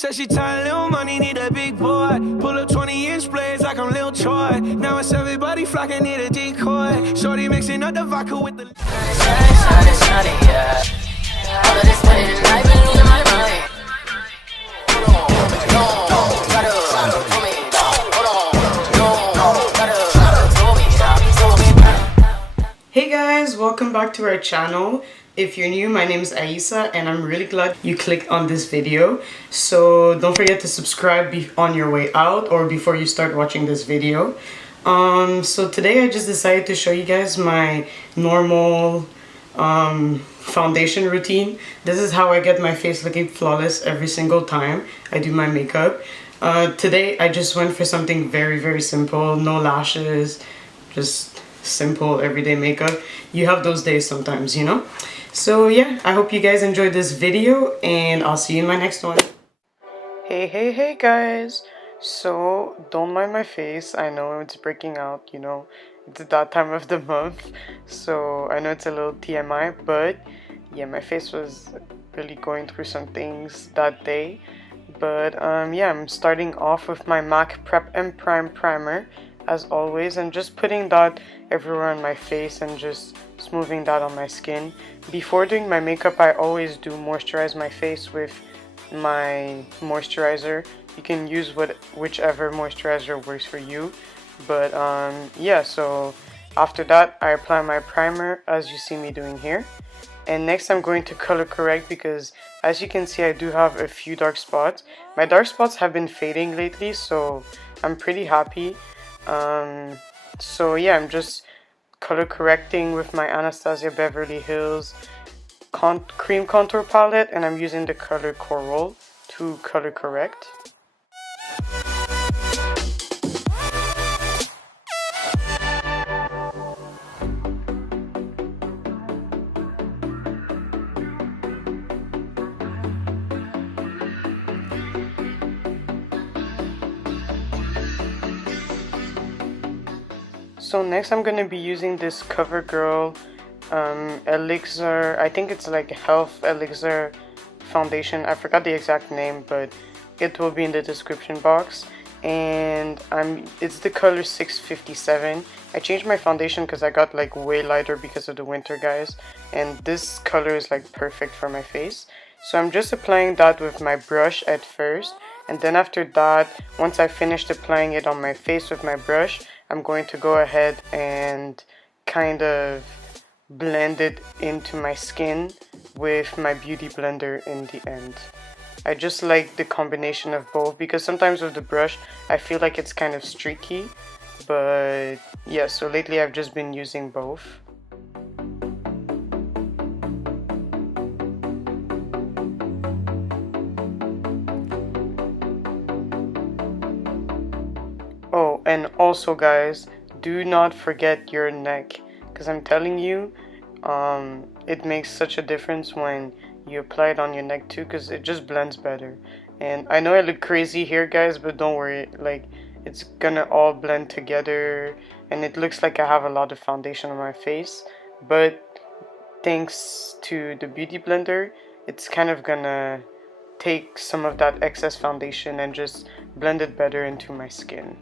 Said she tired, little money, need a big boy. Pull up 20-inch blades like I'm Lil Troy. Now it's everybody flocking, need a decoy. Shorty mixing up the vodka with the shawty, yeah. All of this money and I've been losing my mind. Hey guys, welcome back to our channel. If you're new, my name is Aisa and I'm really glad you clicked on this video. So don't forget to subscribe on your way out or before you start watching this video. So today I just decided to show you guys my normal foundation routine. This is how I get my face looking flawless every single time I do my makeup. Today I just went for something very simple, no lashes, just simple everyday makeup. You have those days sometimes, you know. So yeah, I hope you guys enjoyed this video and I'll see you in my next one. Hey guys, so don't mind my face. I know it's breaking out, you know, it's that time of the month, so I know it's a little TMI, but yeah, my face was really going through some things that day. But yeah, I'm starting off with my MAC Prep+Prime primer as always, and just putting that everywhere on my face and just smoothing that on my skin. Before doing my makeup, I always do moisturize my face with my moisturizer. You can use whichever moisturizer works for you, but yeah, so after that I apply my primer as you see me doing here, and next I'm going to color correct because as you can see I do have a few dark spots. My dark spots have been fading lately, so I'm pretty happy. So yeah, I'm just color correcting with my Anastasia Beverly Hills cream contour palette, and I'm using the color Coral to color correct. So next I'm going to be using this Covergirl Elixir, I think it's like Health Elixir foundation. I forgot the exact name, but it will be in the description box. And it's the color 657. I changed my foundation because I got like way lighter because of the winter, guys. And this color is like perfect for my face. So I'm just applying that with my brush at first. And then after that, once I finished applying it on my face with my brush, I'm going to go ahead and kind of blend it into my skin with my beauty blender in the end. I just like the combination of both because sometimes with the brush I feel like it's kind of streaky, but yeah, so lately I've just been using both. Oh, and also guys, do not forget your neck, because I'm telling you, it makes such a difference when you apply it on your neck too, because it just blends better. And I know I look crazy here guys, but don't worry, like it's gonna all blend together and it looks like I have a lot of foundation on my face, but thanks to the beauty blender it's kind of gonna take some of that excess foundation and just blend it better into my skin.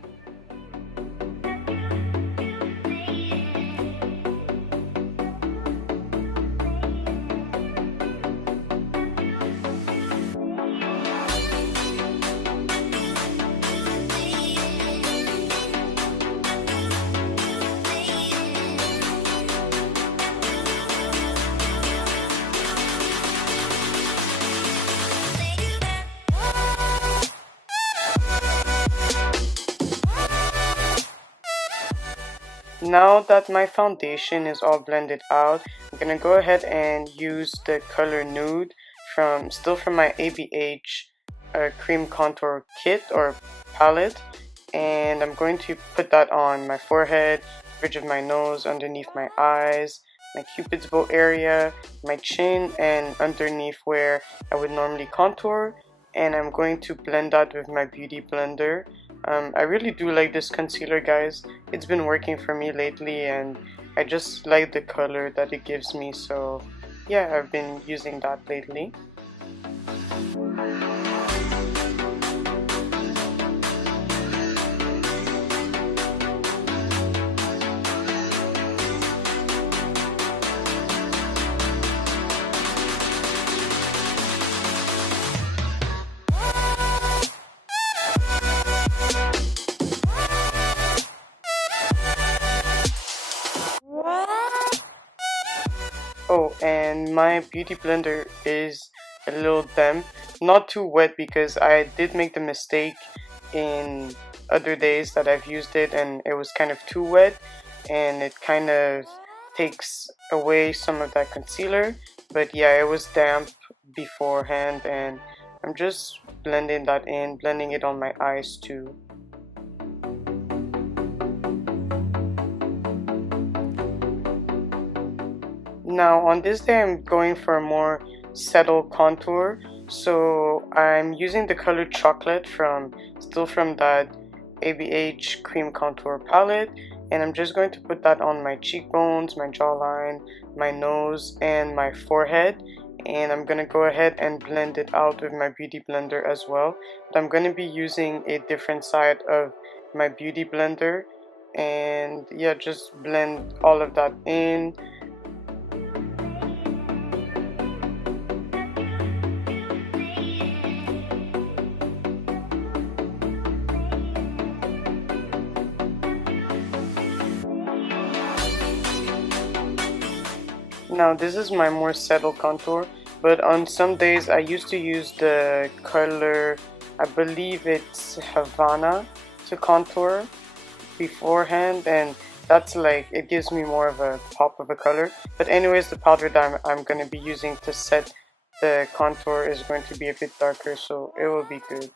Now that my foundation is all blended out, I'm gonna go ahead and use the color Nude still from my ABH cream contour kit or palette, and I'm going to put that on my forehead, bridge of my nose, underneath my eyes, my cupid's bow area, my chin, and underneath where I would normally contour. And I'm going to blend that with my beauty blender. I really do like this concealer, guys. It's been working for me lately and I just like the color that it gives me, so yeah, I've been using that lately. and my beauty blender is a little damp, not too wet, because I did make the mistake in other days that I've used it and it was kind of too wet and it kind of takes away some of that concealer. But yeah, it was damp beforehand, and I'm just blending that in, blending it on my eyes too. Now on this day I'm going for a more settled contour, so I'm using the color Chocolate still from that ABH cream contour palette, and I'm just going to put that on my cheekbones, my jawline, my nose, and my forehead. And I'm gonna go ahead and blend it out with my beauty blender as well, but I'm gonna be using a different side of my beauty blender, and yeah, just blend all of that in. Now this is my more settled contour, but on some days I used to use the color, I believe it's Havana, to contour beforehand, and that's like, it gives me more of a pop of a color. But anyways, the powder that I'm going to be using to set the contour is going to be a bit darker, so it will be good.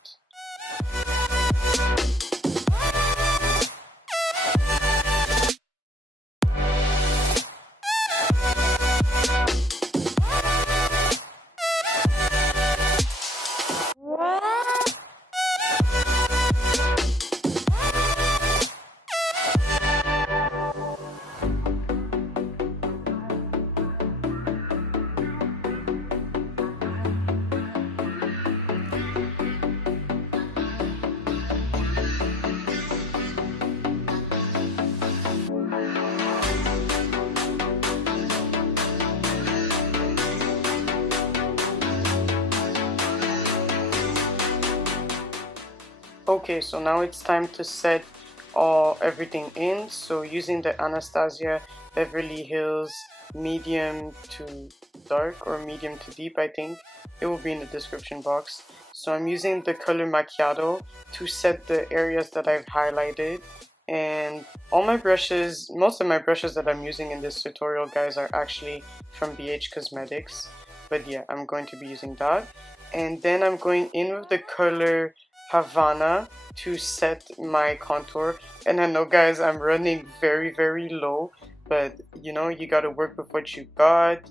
Okay, so now it's time to set everything in. So using the Anastasia Beverly Hills medium to dark, or medium to deep, I think it will be in the description box. So I'm using the color Macchiato to set the areas that I've highlighted, and all my brushes, most of my brushes that I'm using in this tutorial, guys, are actually from BH Cosmetics, but yeah, I'm going to be using that. And then I'm going in with the color Havana to set my contour. And I know, guys, I'm running very low, but you know, you gotta work with what you got,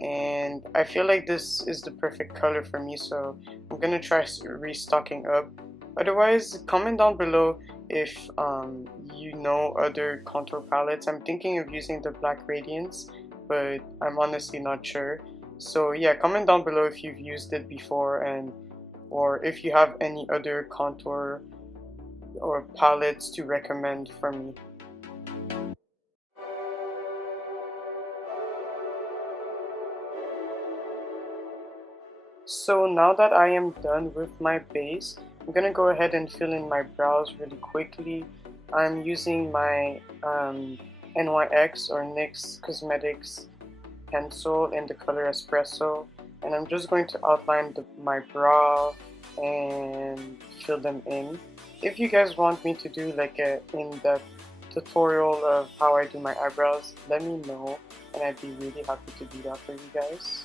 and I feel like this is the perfect color for me, so I'm gonna try restocking up. Otherwise, comment down below if you know other contour palettes. I'm thinking of using the Black Radiance, but I'm honestly not sure. So yeah, comment down below if you've used it before, and or if you have any other contour or palettes to recommend for me. So now that I am done with my base, I'm gonna go ahead and fill in my brows really quickly. I'm using my NYX or NYX Cosmetics pencil in the color Espresso, and I'm just going to outline my brow and fill them in. If you guys want me to do like a in-depth tutorial of how I do my eyebrows, let me know, and I'd be really happy to do that for you guys.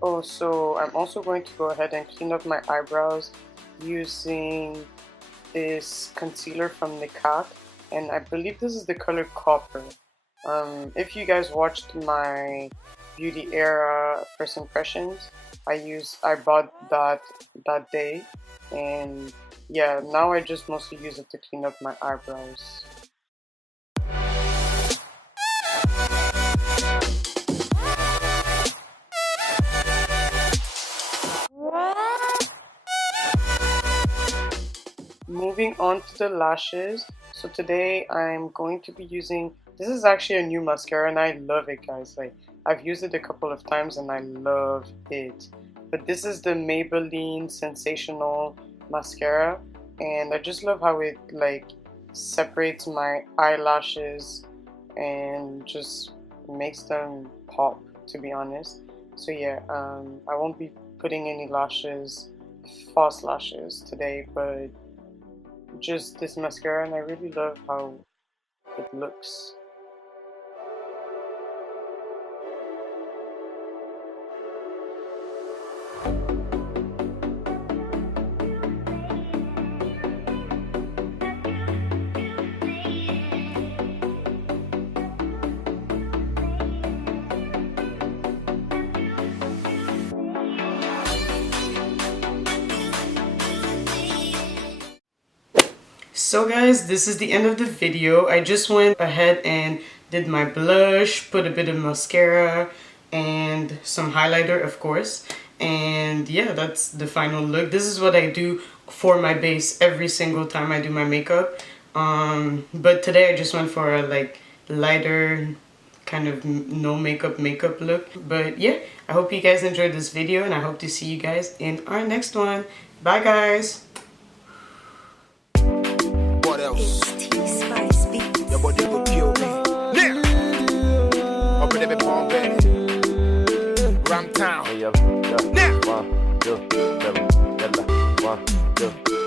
Oh, so I'm also going to go ahead and clean up my eyebrows using this concealer from NICKAK, and I believe this is the color Copper. If you guys watched my beauty era first impressions, I bought that day, and yeah, now I just mostly use it to clean up my eyebrows. Moving on to the lashes. So today I'm going to be using, this is actually a new mascara and I love it, guys. Like, I've used it a couple of times and I love it. But this is the Maybelline Sensational mascara, and I just love how it like separates my eyelashes and just makes them pop, to be honest. So yeah, I won't be putting any false lashes today, but just this mascara, and I really love how it looks. So guys, this is the end of the video. I just went ahead and did my blush, put a bit of mascara, and some highlighter, of course. And yeah, that's the final look. This is what I do for my base every single time I do my makeup. But today I just went for a like lighter kind of no makeup look. But yeah, I hope you guys enjoyed this video, and I hope to see you guys in our next one. Bye guys. Your body will kill me. Yeah. Up in every palm bed. Ram town. Yeah. 1, 2, 7, 1, 2.